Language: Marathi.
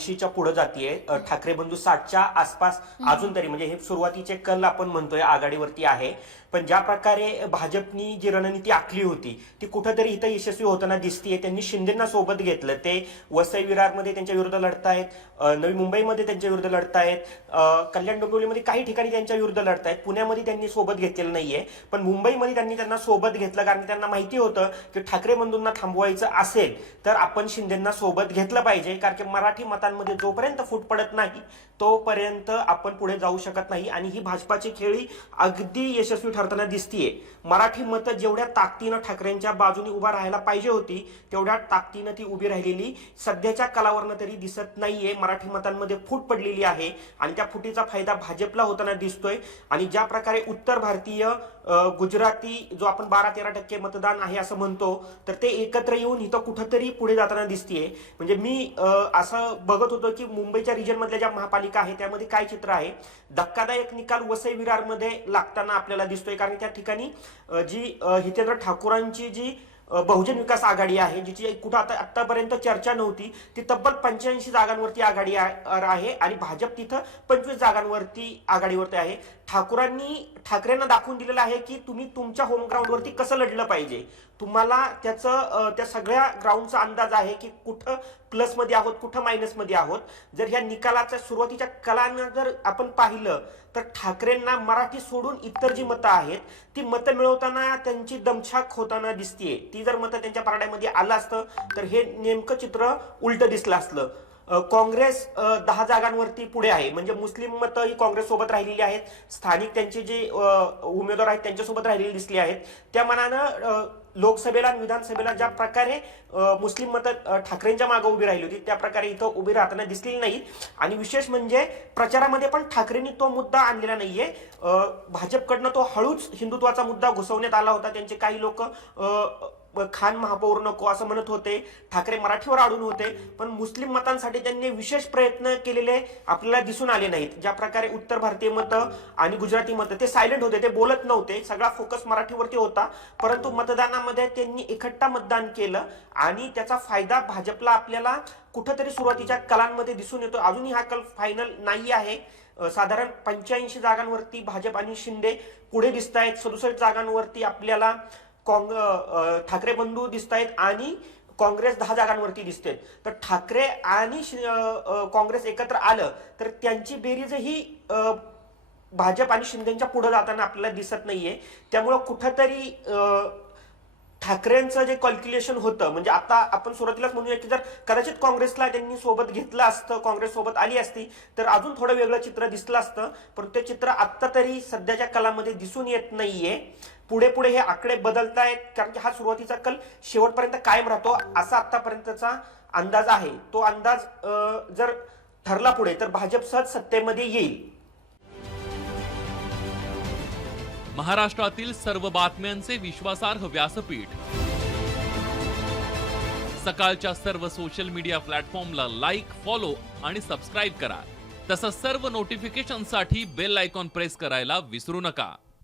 80च्या पुढे जातीये, ठाकरे बंधू 60च्या आसपास अजून तरी, म्हणजे हे सुरुवातीचे कल आपण म्हणतोय आघाडीवरती आहे. पण ज्या प्रकारे भाजपनी जी रणनीती आखली होती ती कुठेतरी इथं यशस्वी होताना दिसतीये. त्यांनी शिंदेना सोबत घेतलं, ते वसई विरारमध्ये त्यांच्या विरुद्ध लढतायत, नवी मुंबईमध्ये त्यांच्या विरुद्ध लढतायत, कल्याण डोंबिवलीमध्ये काही ठिकाणी त्यांच्या विरुद्ध लढतायत, पुण्यामध्ये त्यांनी सोबत घेतलेलं नाहीये. पण मुंबईमध्ये त्यांना सोबत घेतलं, कारण त्यांना माहिती होतं की ठाकरे बंधूंना थांबवायचं असेल तर आपण शिंदेना सोबत घेतलं पाहिजे, कारण की मराठी मतांमध्ये जोपर्यंत फूट पडत नाही तोपर्यंत आपण पुढे जाऊ शकत नाही. आणि ही भाजपाची खेळी अगदी यशस्वी ठरताना दिसतीये. मराठी मतं जेवढ्या ताकदीनं ठाकरेंच्या बाजूने उभा राहायला पाहिजे होती तेवढ्या ताकदीनं ती उभी राहिलेली सध्याच्या कालावरनं तरी दिसत नाहीये. मराठी मतांमध्ये फूट पडलेली आहे आणि त्या फुटीचा फायदा भाजपला होताना दिसतोय. आणि ज्या प्रकारे उत्तर भारतीय, गुजराती, जो आपण 12-13% मतदान आहे असं म्हणतो, तर ते एकत्र येऊन इथं कुठंतरी पुढे जाताना दिसतीये. म्हणजे मी असं बघत होतो की मुंबईच्या रिजन मधल्या ज्या महापालिका आहे त्यामध्ये काय चित्र आहे. धक्कादायक निकाल वसई विरारमध्ये लागताना आपल्याला दिसतोय, कारण त्या ठिकाणी जी हितेंद्र ठाकूरांची जी बहुजन विकास आघाडी आहे, जिची कुठं आतापर्यंत चर्चा नव्हती, ती तब्बल 85 जागांवरती आघाडी आहे आणि भाजप तिथं 25 जागांवरती आघाडीवरती आहे. ठाकरेंना दाखवून दिलेलं आहे की तुम्ही तुमच्या होम ग्राउंडवरती कसं लढलं पाहिजे. तुम्हाला त्या सगळ्या ग्राउंडचा अंदाज आहे की कुठं प्लस मध्ये आहोत, कुठं मायनस मध्ये आहोत. जर ह्या निकालाच्या सुरुवातीच्या कलांना जर आपण पाहिलं तर ठाकरेंना मराठी सोडून इतर जी मतं आहेत ती मतं मिळवताना त्यांची दमछाक होताना दिसतीये. ती जर मतं त्यांच्या पारड्यामध्ये आलं असतं तर हे नेमकं चित्र उलट दिसलं असलं. काँग्रेस 10 जागांवरती पुढे आहे, म्हणजे मुस्लिम मतं ही काँग्रेस सोबत राहिलेली आहेत. स्थानिक त्यांचे जे उमेदवार आहेत त्यांच्यासोबत राहिलेली दिसली आहेत. त्या मानानं लोकसभेला आणि विधानसभेला ज्या प्रकारे मुस्लिम मतं ठाकरेंच्या मागे उभी राहिली होती त्या प्रकारे इथं उभी राहताना दिसलेली नाही. आणि विशेष म्हणजे प्रचारामध्ये पण ठाकरेंनी तो मुद्दा आणलेला नाहीये. भाजपकडनं तो हळूच हिंदुत्वाचा मुद्दा घुसवण्यात आला होता. त्यांचे काही लोक खान महापौर नको असं म्हणत होते, ठाकरे मराठीवर अडून होते, पण मुस्लिम मतांसाठी त्यांनी विशेष प्रयत्न केलेले आपल्याला दिसून आले नाहीत. ज्या प्रकारे उत्तर भारतीय मतं आणि गुजराती मतं ते सायलेंट होते, ते बोलत नव्हते, सगळा फोकस मराठीवरती होता. परंतु मतदानामध्ये त्यांनी एकट्टा मतदान केलं आणि त्याचा फायदा भाजपला आपल्याला कुठंतरी सुरुवातीच्या कलांमध्ये दिसून येतो. अजूनही हा कल फायनल नाही आहे. साधारण 85 जागांवरती भाजप आणि शिंदे पुढे दिसत आहेत. 67 जागांवरती आपल्याला ठाकरे बंधू दिसत आहेत आणि काँग्रेस 10 जागांवरती दिसते. तर ठाकरे आणि काँग्रेस एकत्र आलं तर त्यांची बेरीज ही भाजप आणि शिंदेच्या पुढे जाताना आपल्याला दिसत नाहीये. त्यामुळं कुठंतरी ठाकरेंचं जे कॅल्क्युलेशन होतं, म्हणजे आता आपण सुरुवातीलाच म्हणूया की जर कदाचित काँग्रेसला त्यांनी सोबत घेतलं असतं, काँग्रेस सोबत आली असती तर अजून थोडं वेगळं चित्र दिसलं असतं. पण ते चित्र आत्ता तरी सध्याच्या कालामध्ये दिसून येत नाहीये. पुढे पुढे हे आकडे बदलतायत, कारण की हा सुरुवातीचा कल शेवटपर्यंत कायम राहतो असा आतापर्यंतचा अंदाज आहे. तो अंदाज जर ठरला पुढे तर भाजप सहज सत्तेमध्ये येईल. महाराष्ट्रातील सर्व बातम्यांचे विश्वासार्ह व्यासपीठ, सकाळच्या सर्व सोशल मीडिया प्लॅटफॉर्मला लाईक, फॉलो आणि सबस्क्राईब करा. तसंच सर्व नोटिफिकेशनसाठी बेल आयकॉन प्रेस करायला विसरू नका.